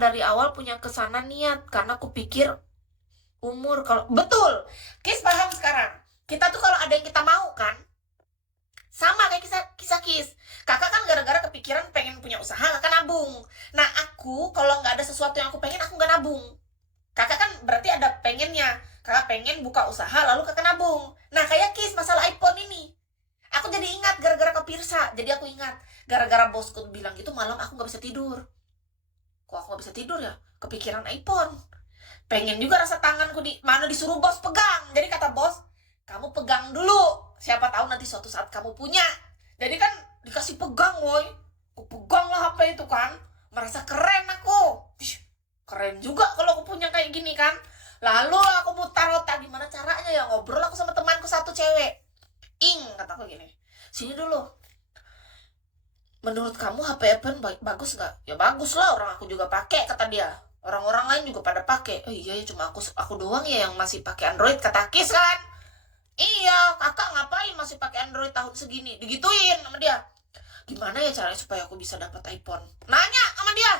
dari awal punya kesana niat, karena aku pikir umur kalau betul. Kis paham sekarang. Kita tuh kalau ada yang kita mau kan, sama kayak kisah Kis. Kakak kan gara-gara kepikiran pengen punya usaha, kakak nabung. Nah aku kalau nggak ada sesuatu yang aku pengen, aku nggak nabung. Kakak kan berarti ada pengennya. Kakak pengen buka usaha, lalu kakak nabung. Nah kayak Kis masalah iPhone ini. Aku jadi ingat gara-gara ke Pirsa. Jadi aku ingat gara-gara bosku bilang gitu, malam aku nggak bisa tidur. Kok aku nggak bisa tidur ya? Kepikiran iPhone. Pengen juga rasa tanganku di mana disuruh bos pegang. Jadi kata bos, kamu pegang dulu. Siapa tahu nanti suatu saat kamu punya. Jadi kan dikasih pegang, woi. Aku pegang lah HP itu kan. Merasa keren aku. Keren juga kalau aku punya kayak gini kan. Lalu aku putar otak, gimana caranya ya ngobrol aku sama temanku satu cewek. Kataku gini, sini dulu. Menurut kamu HP Apple bagus nggak? Ya bagus lah, orang aku juga pakai, kata dia. Orang-orang lain juga pada pakai. Oh iya ya, cuma aku doang ya yang masih pakai Android, kata Kis kan. Iya, kakak ngapain masih pakai Android tahun segini? Digituin sama dia. Gimana ya caranya supaya aku bisa dapat iPhone? Nanya sama dia.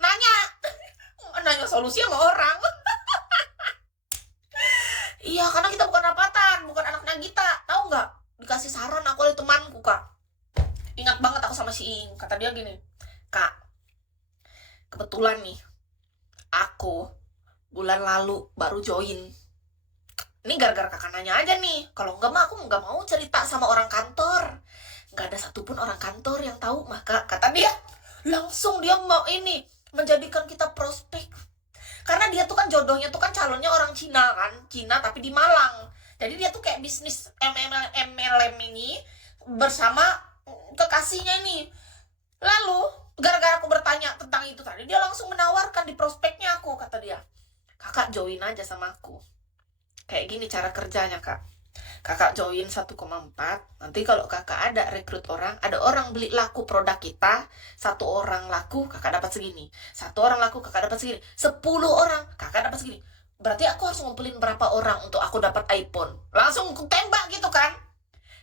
Nanya. Nanya solusi sama orang. Iya, karena kita bukan rapatan, bukan anak Nagita. Tahu nggak? Dikasih saran aku oleh temanku, Kak. Ingat banget aku sama si Iing. Kata dia gini, Kak, kebetulan nih, aku bulan lalu baru join. Ini gara-gara kakak nanya aja nih. Kalau enggak mah aku nggak mau cerita sama orang kantor. Nggak ada satupun orang kantor yang tahu. Maka kata dia, langsung dia mau ini, menjadikan kita prospek. Karena dia tuh kan jodohnya tuh kan calonnya orang Cina kan. Cina tapi di Malang. Jadi dia tuh kayak bisnis MLM ini bersama kekasihnya ini. Lalu gara-gara aku bertanya tentang itu tadi, dia langsung menawarkan di prospeknya aku. Kata dia, kakak join aja sama aku. Kayak gini cara kerjanya, Kak. Kakak join 1,4. Nanti kalau kakak ada rekrut orang, ada orang beli laku produk kita, 1 orang laku kakak dapat segini, 1 orang laku kakak dapat segini, 10 orang kakak dapat segini. Berarti aku harus ngumpulin berapa orang untuk aku dapat iPhone? Langsung tembak gitu kan.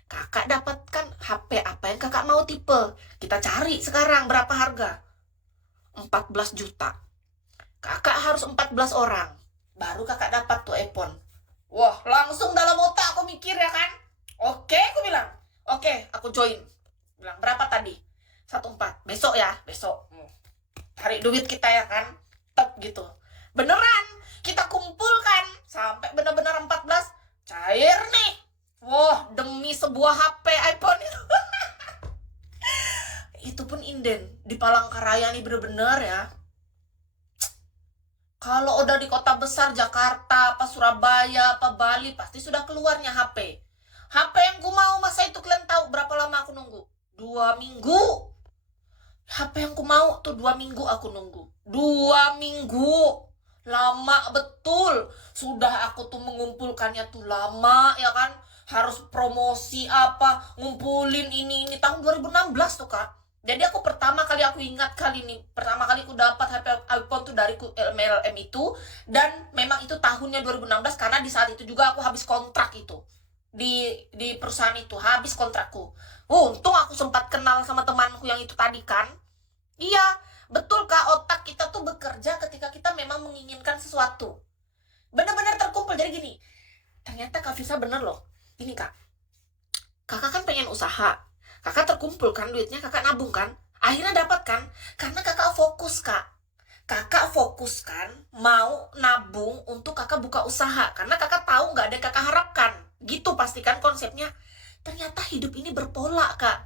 Kakak dapatkan HP apa yang kakak mau tipe. Kita cari sekarang berapa harga. 14 juta. Kakak harus 14 orang. Baru kakak dapat tuh iPhone. Wah, langsung dalam otak aku mikir ya kan. Oke, aku bilang. Oke, aku join. Bilang, berapa tadi? 1,4. Besok ya, besok. Cari duit kita ya kan. Tek gitu. Beneran, kita kumpulkan. Sampai bener-bener 14. Cair nih. Wah, demi sebuah HP iPhone itu. Itu pun inden. Di Palangkaraya nih bener-bener ya. Kalau udah di kota besar Jakarta, apa Surabaya, apa Bali, pasti sudah keluarnya HP. HP yang ku mau masa itu kalian tahu berapa lama aku nunggu? 2 minggu. HP yang ku mau tuh 2 minggu aku nunggu. 2 minggu. Lama betul. Sudah aku tuh mengumpulkannya tuh lama ya kan. Harus promosi apa, ngumpulin ini tahun 2016 tuh, Kak. Jadi aku pertama kali aku ingat kali ini, pertama kali aku dapat HP iPhone tuh dari MLM itu, dan memang itu tahunnya 2016 karena di saat itu juga aku habis kontrak itu. Di perusahaan itu habis kontrakku. Untung aku sempat kenal sama temanku yang itu tadi kan. Iya, betul Kak, otak kita tuh bekerja ketika kita memang menginginkan sesuatu. Benar-benar terkumpul. Jadi gini, ternyata Kak Fisa bener loh. Ini Kak, kakak kan pengen usaha. Kakak terkumpul kan duitnya, kakak nabung kan. Akhirnya dapat kan, karena kakak fokus Kak. Kakak fokus kan, mau nabung untuk kakak buka usaha. Karena kakak tahu gak ada yang kakak harapkan. Gitu pastikan konsepnya. Ternyata hidup ini berpola Kak.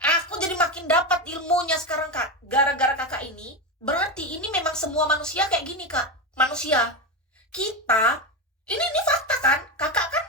Aku jadi makin dapat ilmunya sekarang Kak. Gara-gara kakak ini, berarti ini memang semua manusia kayak gini Kak. Manusia. Kita ini fakta kan, kakak kan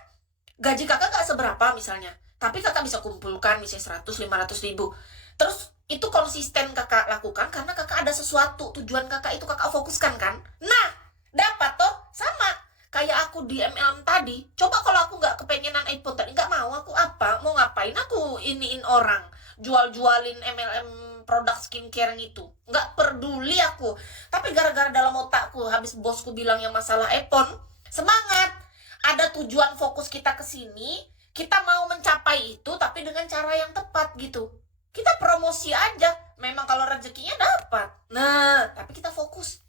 gaji kakak gak seberapa misalnya, tapi kakak bisa kumpulkan misalnya 100-500 ribu. Terus itu konsisten kakak lakukan karena kakak ada sesuatu, tujuan kakak itu kakak fokuskan kan. Nah, dapat toh. Sama kayak aku di MLM tadi. Coba kalau aku gak kepengenan iPhone tadi, gak mau aku apa, mau ngapain aku iniin orang, jual-jualin MLM produk skincare itu, gak peduli aku. Tapi gara-gara dalam otakku habis bosku bilang yang masalah iPhone, semangat, ada tujuan fokus kita ke sini, kita mau mencapai itu tapi dengan cara yang tepat gitu. Kita promosi aja, memang kalau rezekinya dapat. Nah, tapi kita fokus.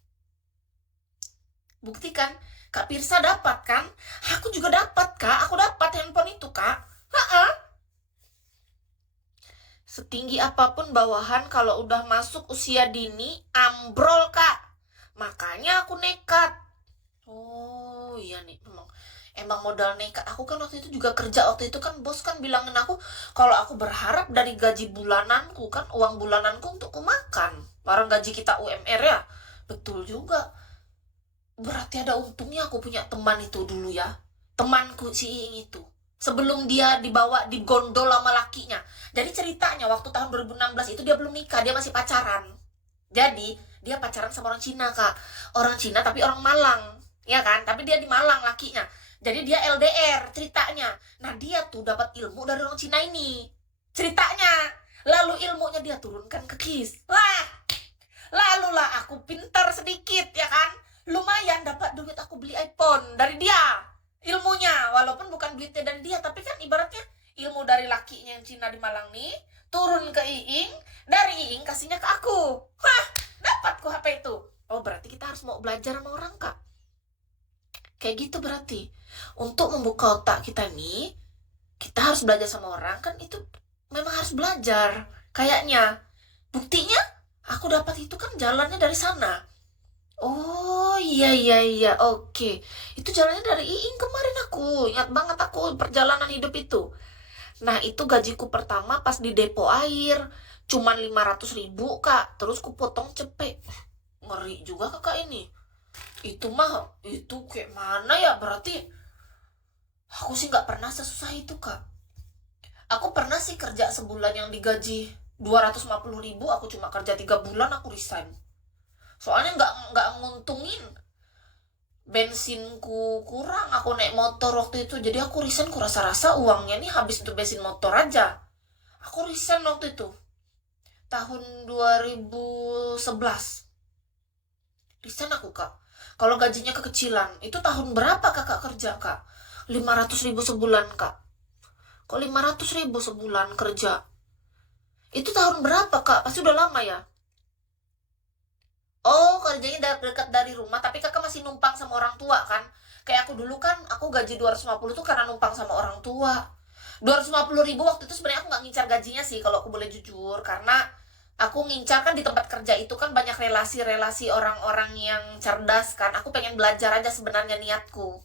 Buktikan, Kak Pirsa dapat kan? Aku juga dapat, Kak. Aku dapat handphone itu, Kak. Setinggi apapun bawahan, kalau udah masuk usia dini, ambrol, Kak. Makanya aku nekat. Oh iya nih, emang modal nekat. Aku kan waktu itu juga kerja. Waktu itu kan bos kan bilangin aku, kalau aku berharap dari gaji bulananku, kan uang bulananku untuk ku makan. Barang gaji kita UMR ya. Betul juga. Berarti ada untungnya aku punya teman itu dulu ya. Temanku si Iing itu. Sebelum dia dibawa di gondol sama lakinya. Jadi ceritanya waktu tahun 2016 itu dia belum nikah, dia masih pacaran. Jadi dia pacaran sama orang Cina, Kak. Orang Cina tapi orang Malang. Ya kan? Tapi dia di Malang lakinya. Jadi dia LDR ceritanya. Nah dia tuh dapat ilmu dari orang Cina ini. Ceritanya. Lalu ilmunya dia turunkan ke KIS. Wah. Lalu lah aku pintar sedikit ya kan. Lumayan dapat duit, aku beli iPhone dari dia. Ilmunya, walaupun bukan duitnya dari dia, tapi kan ibaratnya ilmu dari lakinya yang Cina di Malang nih turun ke Iing, dari Iing kasihnya ke aku. Wah, dapat ku HP itu. Oh, berarti kita harus mau belajar sama orang, Kak. Kayak gitu berarti. Untuk membuka otak kita nih, kita harus belajar sama orang, kan itu memang harus belajar. Kayaknya. Buktinya, aku dapat itu kan jalannya dari sana. Oh iya, oke. Itu jalannya dari Iing kemarin aku. Ingat banget aku perjalanan hidup itu. Nah itu gajiku pertama pas di depo air. Cuman 500.000 Kak. Terus ku potong cepet. Ngeri juga Kakak ini. Itu mah, itu kayak mana ya? Berarti aku sih gak pernah sesusah itu Kak. Aku pernah sih kerja sebulan yang digaji 250.000. Aku cuma kerja 3 bulan aku resign. Soalnya nggak nguntungin, bensinku kurang, aku naik motor waktu itu, jadi aku resign. Ku rasa-rasa uangnya nih habis untuk bensin motor aja. Aku resign waktu itu tahun 2011. Resign aku Kak. Kalau gajinya kekecilan, itu tahun berapa Kakak kerja Kak? 500.000 sebulan Kak. Kok 500.000 sebulan kerja? Itu tahun berapa Kak? Pasti udah lama ya. Oh, kerjanya dekat dari rumah, tapi Kakak masih numpang sama orang tua kan? Kayak aku dulu kan, aku gaji 250 tuh karena numpang sama orang tua. 250.000 waktu itu sebenarnya aku nggak ngincar gajinya sih, kalau aku boleh jujur. Karena aku ngincar kan di tempat kerja itu kan banyak relasi-relasi orang-orang yang cerdas kan. Aku pengen belajar aja sebenarnya niatku.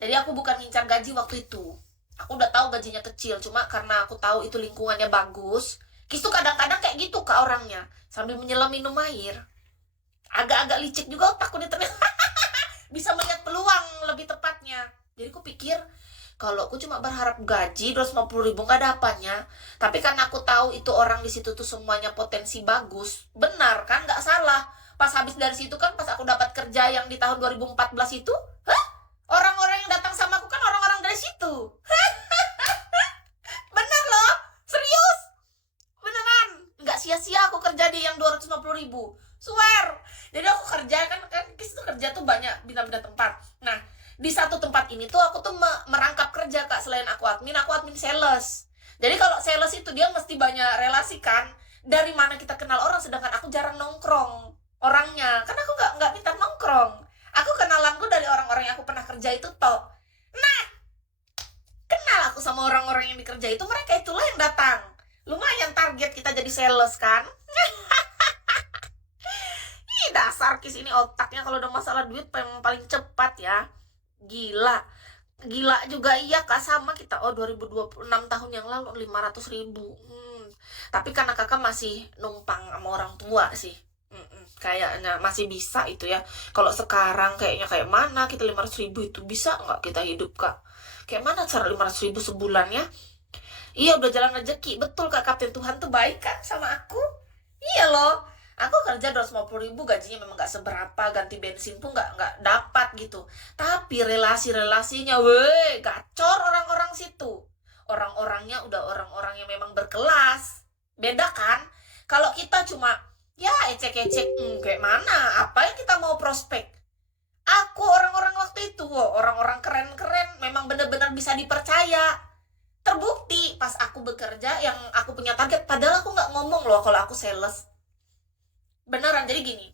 Jadi aku bukan ngincar gaji waktu itu. Aku udah tahu gajinya kecil, cuma karena aku tahu itu lingkungannya bagus. Kis tuh kadang-kadang kayak gitu ke orangnya, sambil menyelam minum air. Agak-agak licik juga otakku nih ternyata. Bisa melihat peluang lebih tepatnya. Jadi aku pikir kalau aku cuma berharap gaji 250.000 gak ada apanya, tapi karena aku tahu itu orang di situ tuh semuanya potensi bagus, benar kan, nggak salah. Pas habis dari situ kan, pas aku dapat kerja yang di tahun 2014 itu, orang-orang yang datang sama aku kan orang-orang dari situ. Bener loh, serius, beneran. Nggak sia-sia aku kerja di yang 250.000. Swear. Jadi aku kerja kan kis tuh kerja tuh banyak bidang-bidang tempat. Nah di satu tempat ini tuh aku tuh merangkap kerja Kak. Selain aku admin sales. Jadi kalau sales itu dia mesti banyak relasi kan. Dari mana kita kenal orang, sedangkan aku jarang nongkrong orangnya. Kan aku nggak pintar nongkrong. Aku kenalanku dari orang-orang yang aku pernah kerja itu toh. Nah kenal aku sama orang-orang yang dikerja itu, mereka itulah yang datang. Lumayan target kita jadi sales kan. Dasar Kis ini otaknya kalau udah masalah duit paling cepat ya. Gila juga iya Kak, sama kita. Oh 2026 tahun yang lalu 500.000. Tapi karena Kakak masih numpang sama orang tua sih, kayaknya masih bisa itu ya. Kalau sekarang kayaknya kayak mana kita 500.000 itu bisa nggak kita hidup Kak? Kayak mana cara 500.000 sebulan ya? Iya udah jalan rezeki. Betul Kak, Kapten Tuhan tuh baik kan sama aku. Iya loh. Aku kerja 250.000, gajinya memang gak seberapa, ganti bensin pun gak dapat gitu. Tapi relasi-relasinya, weh, gacor orang-orang situ. Orang-orangnya udah orang-orang yang memang berkelas. Beda kan? Kalau kita cuma, ya ecek-ecek, kayak mana? Apa yang kita mau prospek? Aku orang-orang waktu itu, orang-orang keren-keren, memang benar-benar bisa dipercaya. Terbukti, pas aku bekerja yang aku punya target, padahal aku nggak ngomong loh kalau aku sales. Beneran, jadi gini.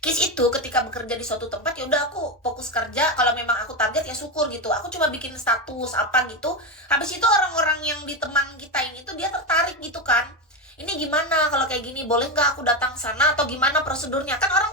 Kis itu ketika bekerja di suatu tempat ya udah aku fokus kerja, kalau memang aku target ya syukur gitu. Aku cuma bikin status apa gitu. Habis itu orang-orang yang di teman kita ini tuh dia tertarik gitu kan. Ini gimana kalau kayak gini, boleh nggak aku datang sana atau gimana prosedurnya? Kan orang